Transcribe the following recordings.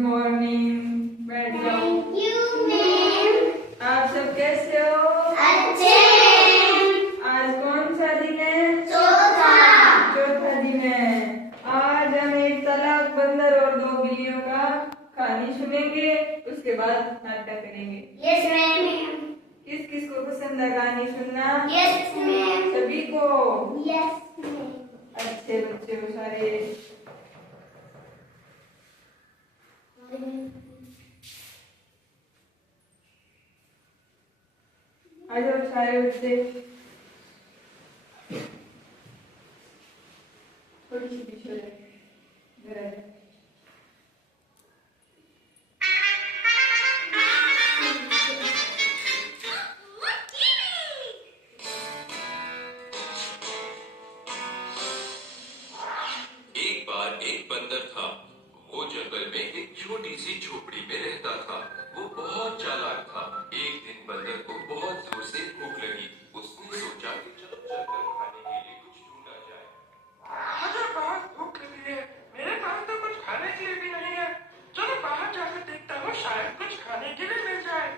Morning. बैठ जाओ। Thank you ma'am. आप सब कैसे हो? अच्छे। आज कौन सा दिन है? चौथा दिन है। आज हम एक चालाक बंदर और दो बिल्लियों का कहानी सुनेंगे, उसके बाद नाटक करेंगे। Yes ma'am. किस किस को पसंद है कहानी सुनना? Yes ma'am. सभी को? Yes ma'am. अच्छे बच्चे हो सारे। आ जाओ सारे बच्चे। थोड़ी सी पीछे हो जाओ। इधर आ जाओ। एक बार एक बंदर था। वो जंगल में एक छोटी सी झोपड़ी में रहता था। वो बहुत चालाक था। एक दिन बंदर को बहुत जोर से भूख लगी। उसने सोचा कि चलो चलकर खाने के लिए कुछ ढूंढा जाए। मुझे बहुत भूख लगी है। मेरे पास तो कुछ खाने के लिए भी नहीं है। चलो बाहर जाकर देखता हूँ, शायद कुछ खाने के लिए मिल जाए।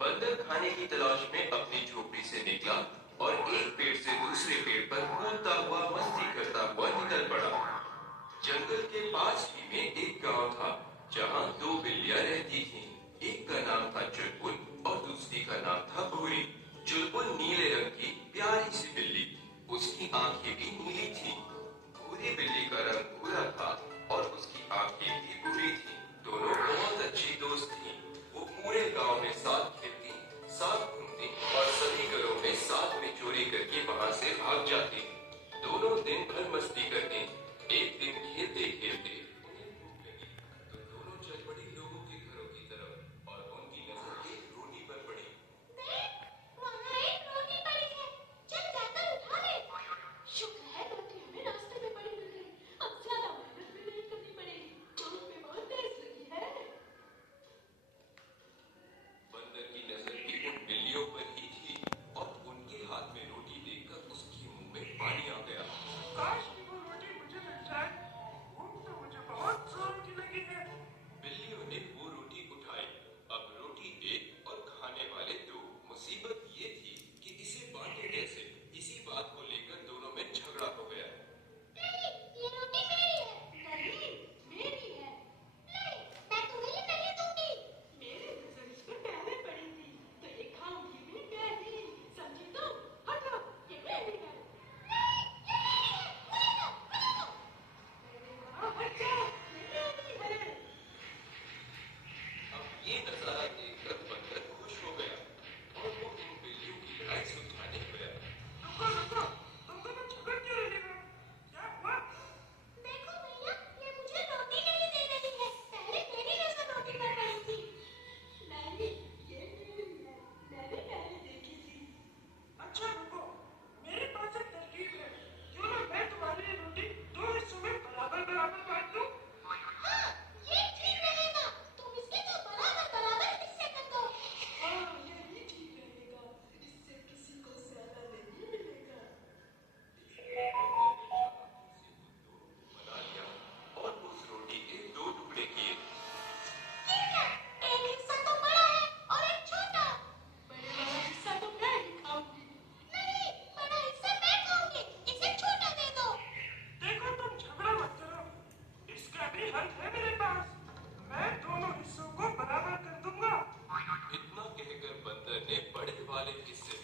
बंदर खाने की तलाश में अपनी झोपड़ी से निकला और एक पेड़ से दूसरे पेड़ पर कूदता हुआ मस्ती करता हुआ निकल पड़ा। जंगल के पास ही में एक गांव था जहां दो बिल्लियां रहती थीं। एक का नाम था चुलबुल और दूसरी का नाम था भूरी। चुलबुल नीले रंग की प्यारी सी बिल्ली, उसकी आंखें भी नीली थीं। भूरी बिल्ली का रंग भूरा था और उसकी आंखें भी भूरी थीं। दोनों बहुत अच्छी दोस्त थीं। वो पूरे गांव में साथ खेलती, साथ घूमती और सभी घरों में साथ में चोरी करके वहां से भाग जाती। दोनों दिन भर मस्ती करते। एक दिन खेलते खेलते उन्हें भूख लगी तो दोनों चल पड़ी लोगों के घरों की तरफ और उनकी नजर एक रोटी पर पड़ी। वहाँ एक रोटी पड़ी है, चल जाकर उठा ले। शुक्र है रोटी हमें रास्ते में पड़ी मिल गई। अब ज्यादा मेहनत भी नहीं करनी पड़ेगी। धूप में बहुत तेज लगी है। बंदर की नजर भी उन बिल्लियों पर ही थी और उनके हाथ में रोटी देखकर उसके मुंह में पानी आ गया। काश कि वो रोटी मुझे मिल जाए। भूख तो मुझे बहुत जोर की लगी है। बिल्लियों ने वो रोटी उठाई। अब रोटी एक और खाने वाले दो। मुसीबत ये थी कि इसे बांटे कैसे। इसी बात को लेकर दोनों में झगड़ा हो गया। नहीं, ये रोटी मेरी है। नहीं, मेरी है। नहीं, मैं तुम्हें नहीं दूंगी। मेरी नजर इस पर पहले पड़ी थी, तो ये खाऊंगी भी मैं ही। समझी तुम? हटो, ये मेरी है। नहीं, ये मेरी है। उड़े दो, उड़े दो। मैंने कहा हट जाओ, ये मेरी है। अब ये नजारा देखकर बंदर खुश हो गया और वो इन बिल्लियों की लड़ाई सुलझाने गया। रुको रुको, तुम दोनों झगड़ क्यों रहे हो? क्या हुआ? देखो भैया, ये मुझे रोटी नहीं दे रही है। पहले मेरी नजर रोटी पर पड़ी थी। नहीं, ये मेरी है। मैंने पहले देखी थी। अच्छा रुको, मेरे पास एक तरकीब है। क्यों ना मैं तुम्हारी ये रोटी दो हिस्सों में बराबर बराबर बांट दूं? हाँ, ये ठीक रहेगा। तुम इसके तो बराबर हिस्से कर दो। हाँ, ये भी ठीक रहेगा। इससे किसी को ज्यादा नहीं मिलेगा। बना लिया और उस रोटी के दो टुकड़े किए। ये क्या? एक हिस्सा तो बड़ा है और एक छोटा। बड़े वाला हिस्सा तो मैं ही खाऊंगी। नहीं, बड़ा हिस्सा मैं खाऊंगी। इसे छोटा दे दो। देखो तुम झगड़ा मत करो, इसका भी हल है मेरे पास। मैं दोनों हिस्सों को बराबर कर दूंगा। इतना कहकर बंदर ने बड़े वाले हिस्से